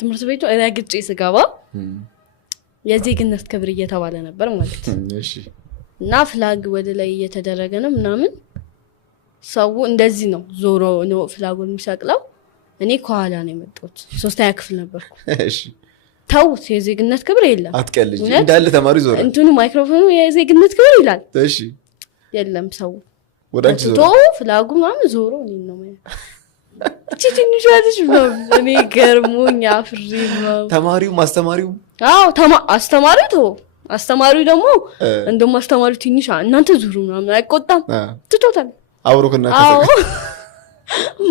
ትምህርት ቤቱ ረግጬ ስገባ የዜግነት ክብር እየተባለ ነበር ማለት እሺ እና ፍላግ ወደ ላይ እየተደረገ ነው ምናምን ሰው እንደዚህ ነው ዞሮ ነው ፍላጉን የሚሰቅለው እኔ ከኋላ ነው የመጣሁት 3ኛ ክፍል ነበርኩ እሺ ታውት የዜግነት ክብር የለም አትቀልጂ እንዳለ ተማሪ ዞረ እንትኑ ማይክሮፎኑ የዜግነት ክብር ይላል እሺ የለም ሰው ወዳጅ ዞረ ፍላጉ ምናምን ዞሮ እኔ ነው እቺ ትንሽ ልጅ ነው እኔ ገርሞኛ ፍሪ ነው ተማሪው ማስተማሪው አዎ አስተማሪው ደግሞ እንደውም አስተማሪው ትንሽ እናንተ ዙሩ ምናምን አይቆጣም ትቶታል አብሮከና አዎ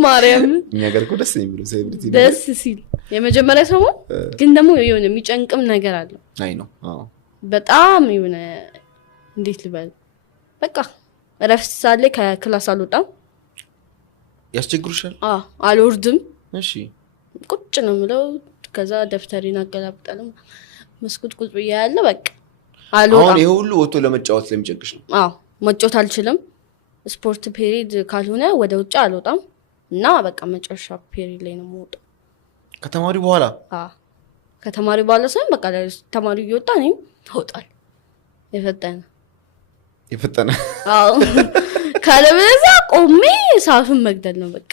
ማርያም እኛ ጋር እኮ ደስ የሚሉ ሴሌብሪቲ ደስ ሲል የመጀመሪያ ሰሞን ግን ደግሞ የሆነ የሚጨንቅም ነገር አለው አይ ነው አዎ በጣም የሆነ እንዴት ልበል በቃ እረፍት ሳለ ከክላስ አልወጣም ያስቸግሩሻል አልወርድም እሺ ቁጭ ነው የምለው ከዛ ደፍተሪን አገላብጣለሁ መስኮት ቁጭ ያለ በቃ አልወጣም አሁን ይሄ ሁሉ ወጥቶ ለመጫወት ስለሚጨንቅሽ ነው መጫወት አልችልም ስፖርት ፔሪድ ካልሆነ ወደ ውጭ አልወጣም እና በቃ መጨረሻ ፔሪድ ላይ ነው የምወጣው ከተማሪ በኋላ ከተማሪ በኋላ ሳይሆን በቃ ተማሪ እየወጣ ነው ተወጣል የፈጠነ ካለበለዚያ ቆሜ ሰዓቱን መግደል ነው በቃ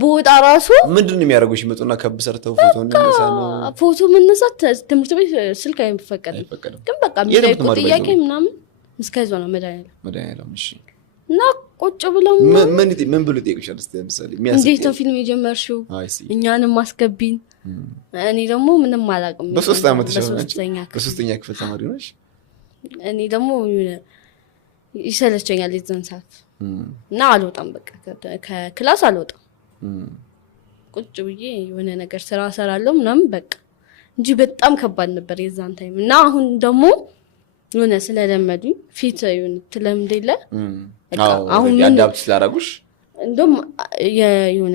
በወጣ ራሱ ምንድነው የሚያደርጉሽ ይመጡና ከብ ሰርተው ፎቶ መነሳት ትምህርት ቤት ስልክ አይፈቀድም ግን በቃ የሚጠይቁ ጥያቄ ምናምን እስከዛው ነው መድኃኒዓለም እሺ እና ቁጭ ብለው ምን ብሎ ይጠይቁሻል እስቲ ለምሳሌ እንዴት ነው ፊልም የጀመርሽው እኛንም ማስገቢን እኔ ደግሞ ምንም አላውቅም በሶስተኛ ክፍል ተማሪ ነሽ እኔ ደግሞ ይሰለቸኛል የዛን ሰዓት እና አልወጣም በቃ ከክላስ አልወጣም ቁጭ ብዬ የሆነ ነገር ስራ ሰራለሁ ምናምን በቃ እንጂ በጣም ከባድ ነበር የዛን ታይም እና አሁን ደግሞ የሆነ ስለለመዱኝ ፊት የሆነ ትለምደለ አሁን ያዳፕት ስላደረጉሽ እንደውም የሆነ